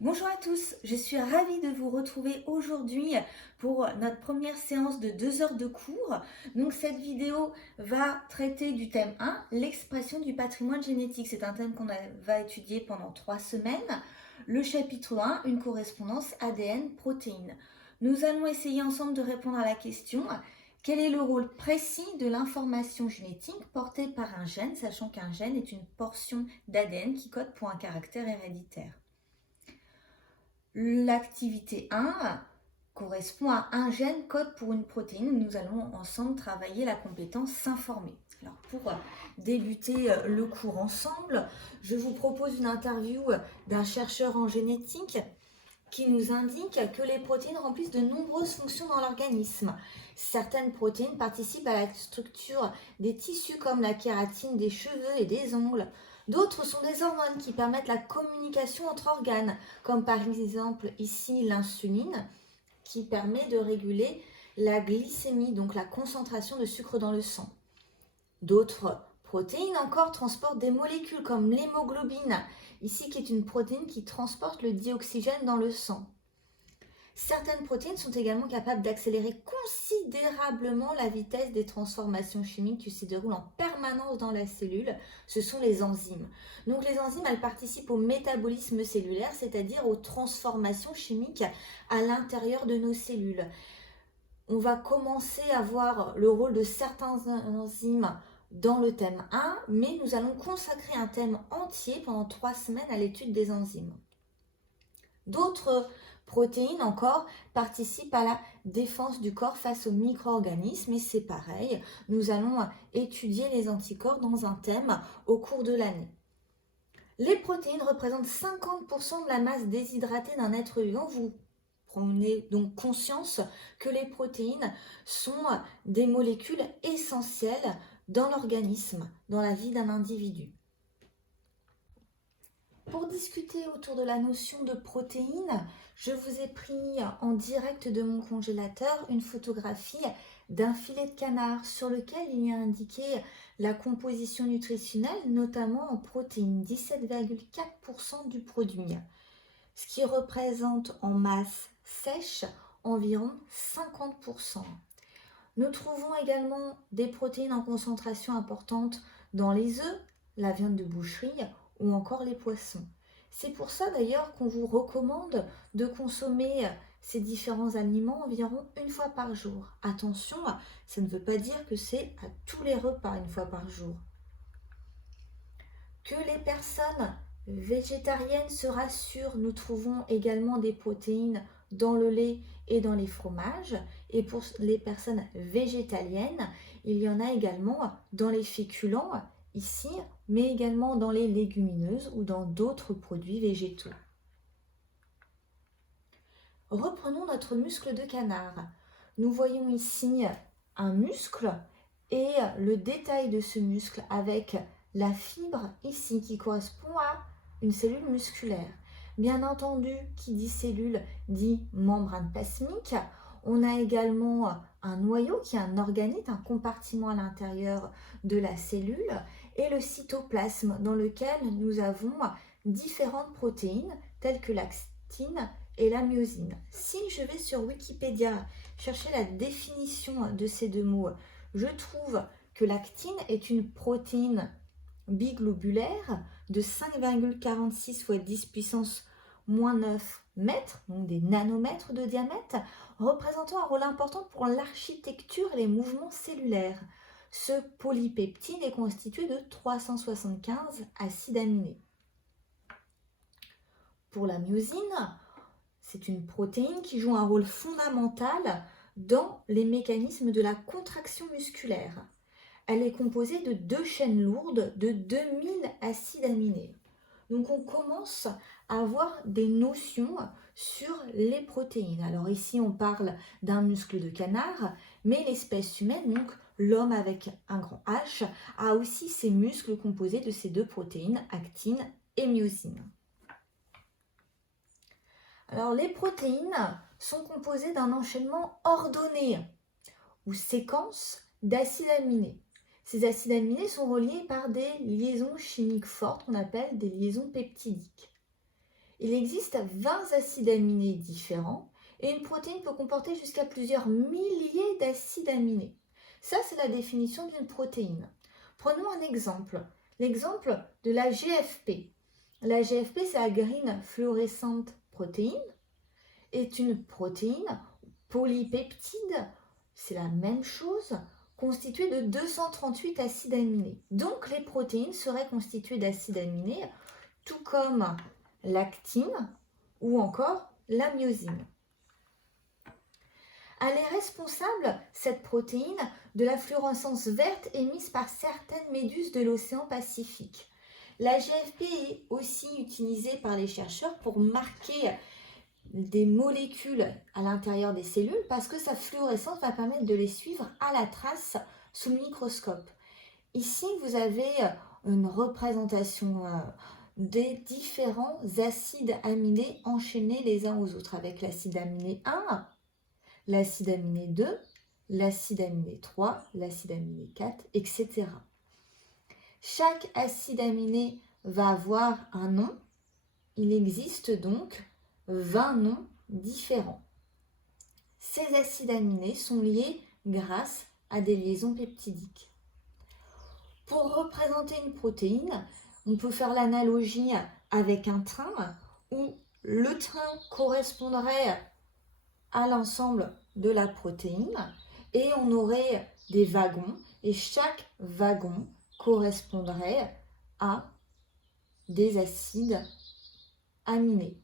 Bonjour à tous, je suis ravie de vous retrouver aujourd'hui pour notre première séance de 2 heures de cours. Donc cette vidéo va traiter du thème 1, l'expression du patrimoine génétique. C'est un thème va étudier pendant 3 semaines. Le chapitre 1, une correspondance ADN-protéines. Nous allons essayer ensemble de répondre à la question: quel est le rôle précis de l'information génétique portée par un gène, sachant qu'un gène est une portion d'ADN qui code pour un caractère héréditaire. L'activité 1 correspond à un gène code pour une protéine. Nous allons ensemble travailler la compétence s'informer. Alors pour débuter le cours ensemble, je vous propose une interview d'un chercheur en génétique qui nous indique que les protéines remplissent de nombreuses fonctions dans l'organisme. Certaines protéines participent à la structure des tissus comme la kératine des cheveux et des ongles. D'autres sont des hormones qui permettent la communication entre organes, comme par exemple ici l'insuline, qui permet de réguler la glycémie, donc la concentration de sucre dans le sang. D'autres protéines encore transportent des molécules comme l'hémoglobine, ici qui est une protéine qui transporte le dioxygène dans le sang. Certaines protéines sont également capables d'accélérer considérablement la vitesse des transformations chimiques qui se déroulent en permanence dans la cellule. Ce sont les enzymes. Donc les enzymes, elles participent au métabolisme cellulaire, c'est-à-dire aux transformations chimiques à l'intérieur de nos cellules. On va commencer à voir le rôle de certains enzymes dans le thème 1, mais nous allons consacrer un thème entier pendant 3 semaines à l'étude des enzymes. D'autres protéines encore participent à la défense du corps face aux micro-organismes et c'est pareil, nous allons étudier les anticorps dans un thème au cours de l'année. Les protéines représentent 50% de la masse déshydratée d'un être vivant. Vous prenez donc conscience que les protéines sont des molécules essentielles dans l'organisme, dans la vie d'un individu. Pour discuter autour de la notion de protéines, je vous ai pris en direct de mon congélateur une photographie d'un filet de canard sur lequel il y a indiqué la composition nutritionnelle, notamment en protéines, 17,4% du produit, ce qui représente en masse sèche environ 50%. Nous trouvons également des protéines en concentration importante dans les œufs, la viande de boucherie ou encore les poissons. C'est pour ça d'ailleurs qu'on vous recommande de consommer ces différents aliments environ une fois par jour. Attention, ça ne veut pas dire que c'est à tous les repas une fois par jour. Que les personnes végétariennes se rassurent, nous trouvons également des protéines dans le lait et dans les fromages. Et pour les personnes végétaliennes, il y en a également dans les féculents, ici, mais également dans les légumineuses ou dans d'autres produits végétaux. Reprenons notre muscle de canard. Nous voyons ici un muscle et le détail de ce muscle avec la fibre ici qui correspond à une cellule musculaire. Bien entendu, qui dit cellule dit membrane plasmique. On a également un noyau qui est un organite, un compartiment à l'intérieur de la cellule et le cytoplasme dans lequel nous avons différentes protéines telles que l'actine et la myosine. Si je vais sur Wikipédia chercher la définition de ces deux mots, je trouve que l'actine est une protéine biglobulaire de 5,46 fois 10 puissance moins 9 mètres, donc des nanomètres de diamètre, représentant un rôle important pour l'architecture et les mouvements cellulaires. Ce polypeptide est constitué de 375 acides aminés. Pour la myosine, c'est une protéine qui joue un rôle fondamental dans les mécanismes de la contraction musculaire. Elle est composée de 2 chaînes lourdes de 2000 acides aminés. Donc on commence à avoir des notions sur les protéines. Alors ici on parle d'un muscle de canard, mais l'espèce humaine, donc l'homme avec un grand H, a aussi ses muscles composés de ces 2 protéines, actine et myosine. Alors les protéines sont composées d'un enchaînement ordonné ou séquence d'acides aminés. Ces acides aminés sont reliés par des liaisons chimiques fortes qu'on appelle des liaisons peptidiques. Il existe 20 acides aminés différents et une protéine peut comporter jusqu'à plusieurs milliers d'acides aminés. Ça, c'est la définition d'une protéine. Prenons un exemple, l'exemple de la GFP. La GFP, c'est la Green Fluorescent Protein, est une protéine polypeptide, c'est la même chose, constituée de 238 acides aminés. Donc les protéines seraient constituées d'acides aminés, tout comme l'actine ou encore la myosine. Elle est responsable, cette protéine, de la fluorescence verte émise par certaines méduses de l'océan Pacifique. La GFP est aussi utilisée par les chercheurs pour marquer des molécules à l'intérieur des cellules parce que sa fluorescence va permettre de les suivre à la trace sous le microscope. Ici, vous avez une représentation des différents acides aminés enchaînés les uns aux autres avec l'acide aminé 1, l'acide aminé 2, l'acide aminé 3, l'acide aminé 4, etc. Chaque acide aminé va avoir un nom. Il existe donc 20 noms différents. Ces acides aminés sont liés grâce à des liaisons peptidiques. Pour représenter une protéine, on peut faire l'analogie avec un train où le train correspondrait à l'ensemble de la protéine et on aurait des wagons et chaque wagon correspondrait à des acides aminés.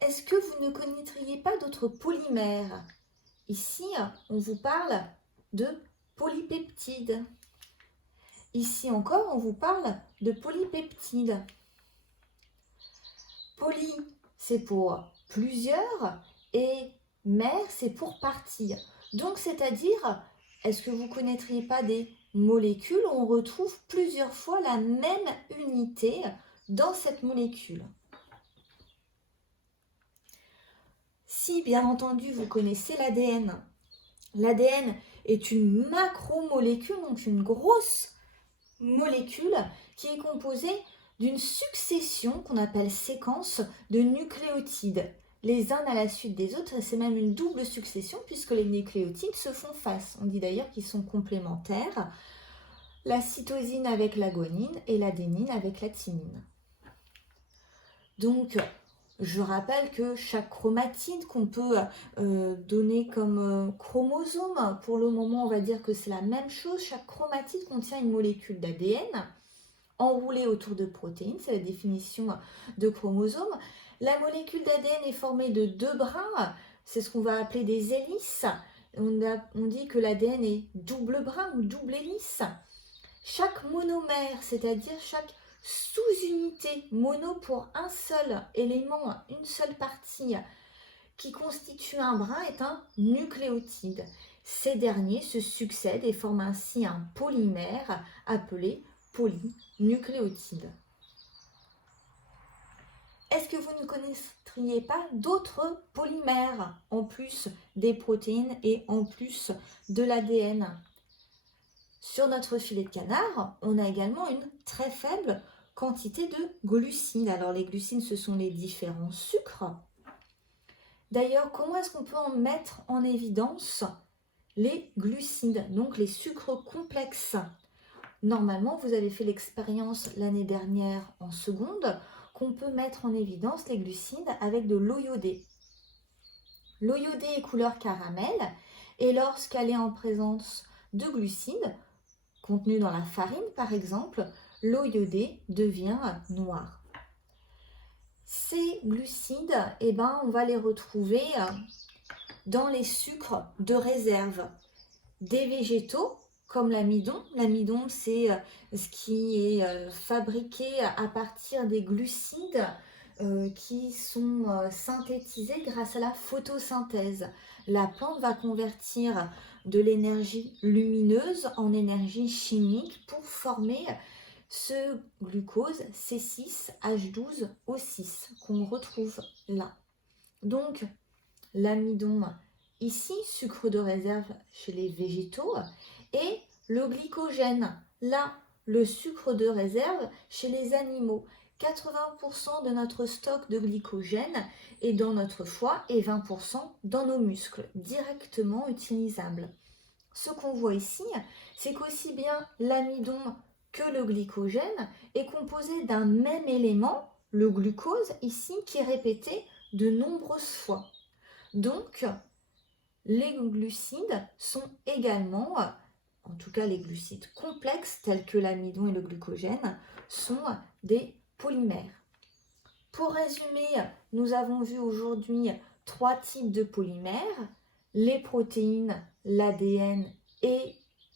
Est-ce que vous ne connaîtriez pas d'autres polymères? Ici, on vous parle de polypeptides. Ici encore, on vous parle de polypeptides. Poly, c'est pour plusieurs et mère, c'est pour partir. Donc, c'est-à-dire, est-ce que vous ne connaîtriez pas des molécules où on retrouve plusieurs fois la même unité dans cette molécule? Si, bien entendu, vous connaissez l'ADN. L'ADN est une macromolécule, donc une grosse molécule qui est composée d'une succession qu'on appelle séquence de nucléotides, les uns à la suite des autres. C'est même une double succession puisque les nucléotides se font face. On dit d'ailleurs qu'ils sont complémentaires. La cytosine avec la guanine et l'adénine avec la thymine. Donc, je rappelle que chaque chromatide qu'on peut donner comme chromosome, pour le moment on va dire que c'est la même chose, chaque chromatide contient une molécule d'ADN enroulée autour de protéines, c'est la définition de chromosome. La molécule d'ADN est formée de 2 brins, c'est ce qu'on va appeler des hélices. On dit que l'ADN est double brin ou double hélice. Chaque monomère, c'est-à-dire chaque sous-unité, mono pour un seul élément, une seule partie qui constitue un brin est un nucléotide. Ces derniers se succèdent et forment ainsi un polymère appelé polynucléotide. Est-ce que vous ne connaîtriez pas d'autres polymères en plus des protéines et en plus de l'ADN? Sur notre filet de canard, on a également une très faible quantité de glucides. Alors les glucides, ce sont les différents sucres. D'ailleurs, comment est-ce qu'on peut en mettre en évidence les glucides, donc les sucres complexes? Normalement, vous avez fait l'expérience l'année dernière en seconde qu'on peut mettre en évidence les glucides avec de l'eau iodée. L'eau iodée est couleur caramel et lorsqu'elle est en présence de glucides, contenus dans la farine par exemple, l'eau iodée devient noire. Ces glucides, on va les retrouver dans les sucres de réserve des végétaux comme l'amidon. L'amidon, c'est ce qui est fabriqué à partir des glucides qui sont synthétisés grâce à la photosynthèse. La plante va convertir de l'énergie lumineuse en énergie chimique pour former ce glucose C6H12O6 qu'on retrouve là. Donc, l'amidon, ici, sucre de réserve chez les végétaux, et le glycogène, là le sucre de réserve chez les animaux. 80% de notre stock de glycogène est dans notre foie et 20% dans nos muscles, directement utilisables. Ce qu'on voit ici, c'est qu'aussi bien l'amidon que le glycogène est composé d'un même élément, le glucose ici, qui est répété de nombreuses fois. Donc, les glucides sont également, en tout cas les glucides complexes tels que l'amidon et le glucogène, sont des polymères. Pour résumer, nous avons vu aujourd'hui 3 types de polymères, les protéines, l'ADN et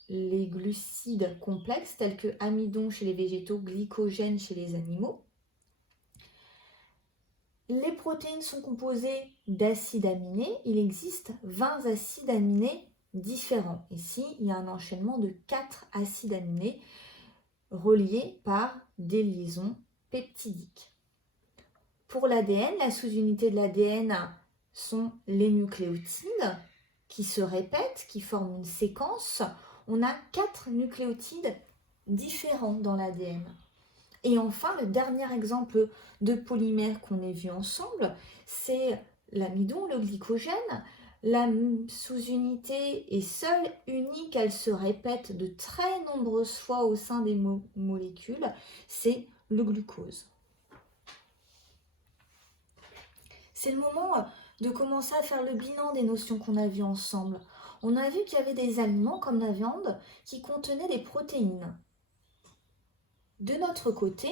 les glucides complexes tels que amidon chez les végétaux, glycogène chez les animaux. Les protéines sont composées d'acides aminés. Il existe 20 acides aminés différents. Ici, il y a un enchaînement de 4 acides aminés reliés par des liaisons peptidiques. Pour l'ADN, la sous-unité de l'ADN sont les nucléotides qui se répètent, qui forment une séquence. On a 4 nucléotides différents dans l'ADN. Et enfin, le dernier exemple de polymère qu'on ait vu ensemble, c'est l'amidon, le glycogène. La sous-unité est seule, unique, elle se répète de très nombreuses fois au sein des molécules, c'est le glucose. C'est le moment de commencer à faire le bilan des notions qu'on a vues ensemble. On a vu qu'il y avait des aliments comme la viande qui contenaient des protéines. De notre côté,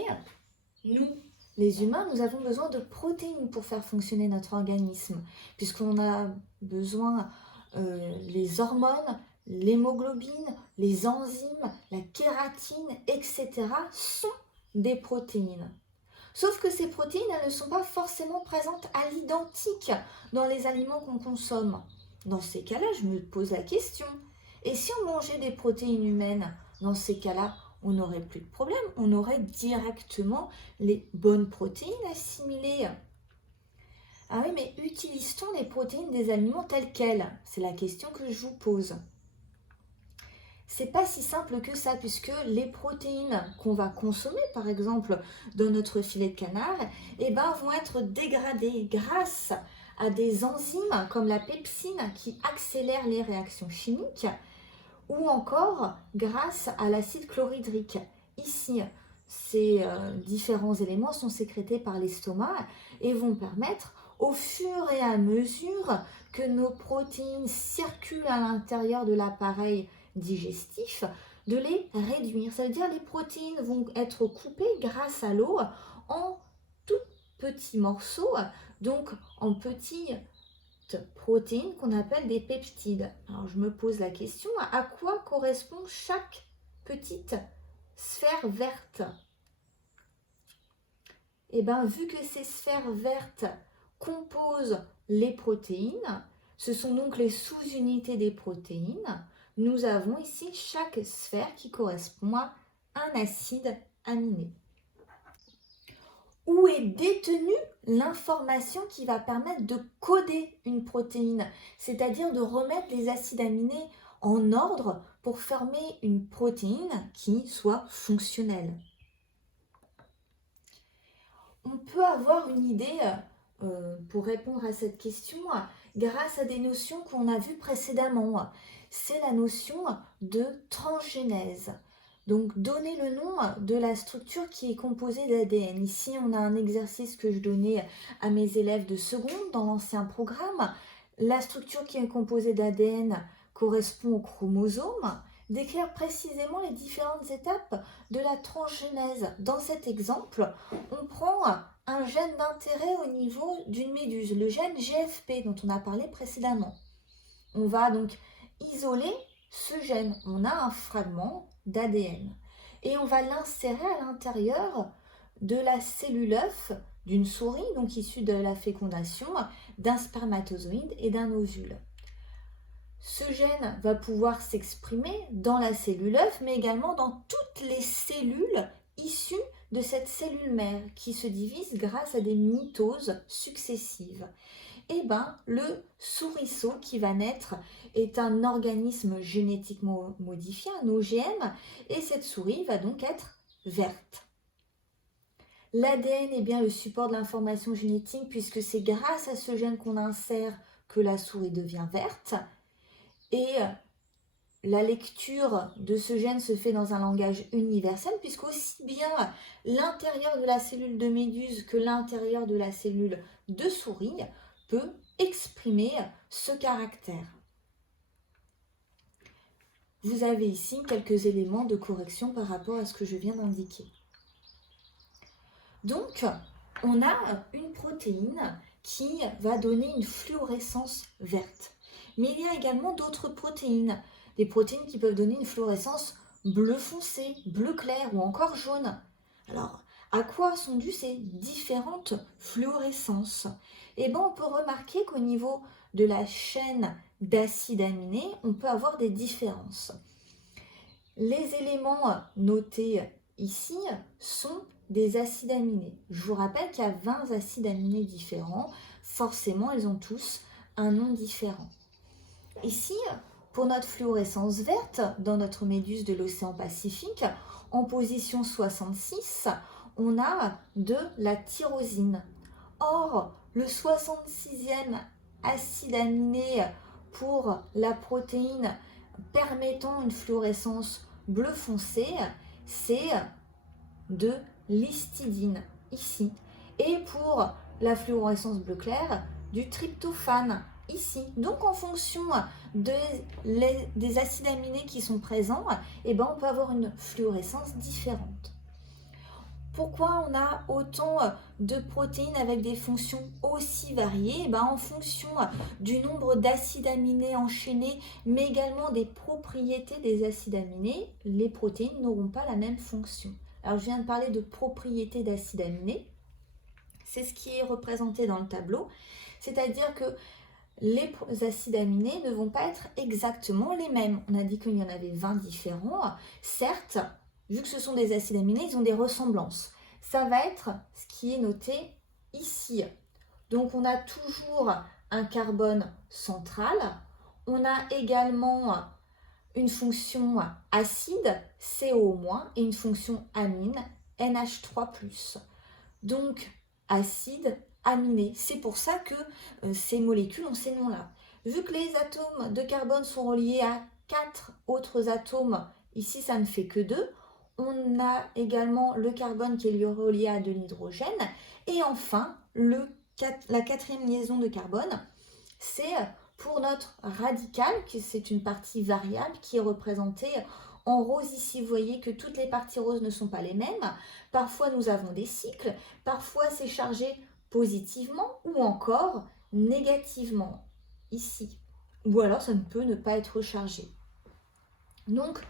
nous, les humains, nous avons besoin de protéines pour faire fonctionner notre organisme, puisqu'on a besoin les hormones, l'hémoglobine, les enzymes, la kératine, etc. sont des protéines. Sauf que ces protéines, elles ne sont pas forcément présentes à l'identique dans les aliments qu'on consomme. Dans ces cas-là, je me pose la question, et si on mangeait des protéines humaines, dans ces cas-là, on n'aurait plus de problème, on aurait directement les bonnes protéines assimilées. Ah oui, mais utilise-t-on les protéines des aliments telles quelles? C'est la question que je vous pose. C'est pas si simple que ça, puisque les protéines qu'on va consommer, par exemple, dans notre filet de canard, vont être dégradées grâce à des enzymes comme la pepsine qui accélèrent les réactions chimiques, ou encore grâce à l'acide chlorhydrique. Ici, ces différents éléments sont sécrétés par l'estomac et vont permettre, au fur et à mesure que nos protéines circulent à l'intérieur de l'appareil digestif, de les réduire. Ça veut dire que les protéines vont être coupées grâce à l'eau en tout petits morceaux, donc en petits protéines qu'on appelle des peptides. Alors je me pose la question, à quoi correspond chaque petite sphère verte? Eh bien, vu que ces sphères vertes composent les protéines, ce sont donc les sous-unités des protéines, nous avons ici chaque sphère qui correspond à un acide aminé. Où est détenue l'information qui va permettre de coder une protéine, c'est-à-dire de remettre les acides aminés en ordre pour former une protéine qui soit fonctionnelle? On peut avoir une idée pour répondre à cette question grâce à des notions qu'on a vues précédemment. C'est la notion de transgénèse. Donc, donner le nom de la structure qui est composée d'ADN. Ici, on a un exercice que je donnais à mes élèves de seconde dans l'ancien programme. La structure qui est composée d'ADN correspond au chromosome. D'écrire précisément les différentes étapes de la transgénèse. Dans cet exemple, on prend un gène d'intérêt au niveau d'une méduse, le gène GFP dont on a parlé précédemment. On va donc isoler ce gène. On a un fragment d'ADN et on va l'insérer à l'intérieur de la cellule œuf d'une souris, donc issue de la fécondation d'un spermatozoïde et d'un ovule. Ce gène va pouvoir s'exprimer dans la cellule œuf, mais également dans toutes les cellules issues de cette cellule mère qui se divise grâce à des mitoses successives. Eh ben, le souriceau qui va naître est un organisme génétiquement modifié, un OGM, et cette souris va donc être verte. L'ADN est bien le support de l'information génétique puisque c'est grâce à ce gène qu'on insère que la souris devient verte. Et la lecture de ce gène se fait dans un langage universel puisque aussi bien l'intérieur de la cellule de méduse que l'intérieur de la cellule de souris peut exprimer ce caractère. Vous avez ici quelques éléments de correction par rapport à ce que je viens d'indiquer. Donc, on a une protéine qui va donner une fluorescence verte. Mais il y a également d'autres protéines, des protéines qui peuvent donner une fluorescence bleu foncé, bleu clair ou encore jaune. Alors, à quoi sont dues ces différentes fluorescences? Eh bien, on peut remarquer qu'au niveau de la chaîne d'acides aminés, on peut avoir des différences. Les éléments notés ici sont des acides aminés. Je vous rappelle qu'il y a 20 acides aminés différents. Forcément, ils ont tous un nom différent. Ici, pour notre fluorescence verte, dans notre méduse de l'océan Pacifique, en position 66, on a de la tyrosine. Or, le 66e acide aminé pour la protéine permettant une fluorescence bleu foncé, c'est de l'histidine, ici. Et pour la fluorescence bleu clair, du tryptophane, ici. Donc en fonction des acides aminés qui sont présents, eh ben, on peut avoir une fluorescence différente. Pourquoi on a autant de protéines avec des fonctions aussi variées? Eh ben, en fonction du nombre d'acides aminés enchaînés, mais également des propriétés des acides aminés, les protéines n'auront pas la même fonction. Alors, je viens de parler de propriétés d'acides aminés. C'est ce qui est représenté dans le tableau. C'est-à-dire que les acides aminés ne vont pas être exactement les mêmes. On a dit qu'il y en avait 20 différents. Certes, vu que ce sont des acides aminés, ils ont des ressemblances. Ça va être ce qui est noté ici. Donc, on a toujours un carbone central. On a également une fonction acide, CO-, et une fonction amine, NH3+. Donc, acide, aminé. C'est pour ça que ces molécules ont ces noms-là. Vu que les atomes de carbone sont reliés à 4 autres atomes, ici ça ne fait que 2, on a également le carbone qui est relié à de l'hydrogène. Et enfin, la 4e liaison de carbone, c'est pour notre radical, c'est une partie variable qui est représentée en rose ici. Vous voyez que toutes les parties roses ne sont pas les mêmes. Parfois, nous avons des cycles. Parfois, c'est chargé positivement ou encore négativement, ici. Ou alors, ça ne peut ne pas être chargé. Donc,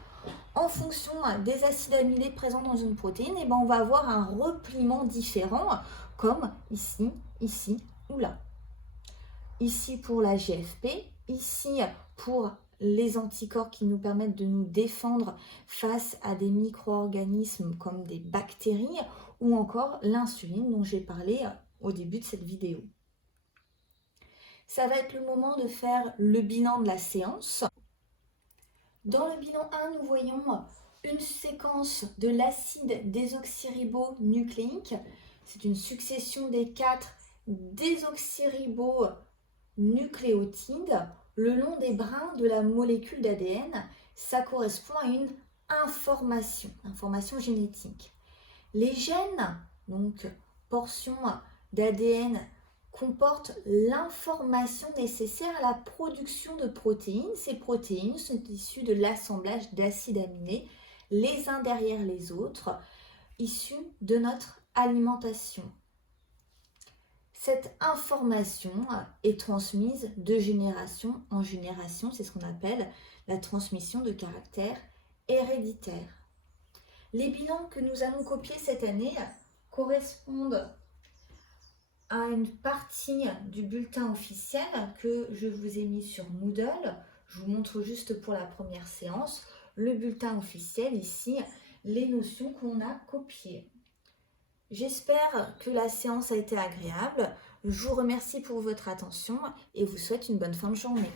en fonction des acides aminés présents dans une protéine, eh ben, on va avoir un repliement différent, comme ici, ici ou là. Ici pour la GFP, ici pour les anticorps qui nous permettent de nous défendre face à des micro-organismes comme des bactéries ou encore l'insuline dont j'ai parlé au début de cette vidéo. Ça va être le moment de faire le bilan de la séance. Dans le bilan 1, nous voyons une séquence de l'acide désoxyribonucléique. C'est une succession des 4 désoxyribonucléotides le long des brins de la molécule d'ADN. Ça correspond à une information génétique. Les gènes, donc portions d'ADN, comportent l'information nécessaire à la production de protéines. Ces protéines sont issues de l'assemblage d'acides aminés, les uns derrière les autres, issus de notre alimentation. Cette information est transmise de génération en génération, c'est ce qu'on appelle la transmission de caractère héréditaire. Les bilans que nous allons copier cette année correspondent à une partie du bulletin officiel que je vous ai mis sur Moodle. Je vous montre juste pour la première séance le bulletin officiel, ici, les notions qu'on a copiées. J'espère que la séance a été agréable. Je vous remercie pour votre attention et vous souhaite une bonne fin de journée.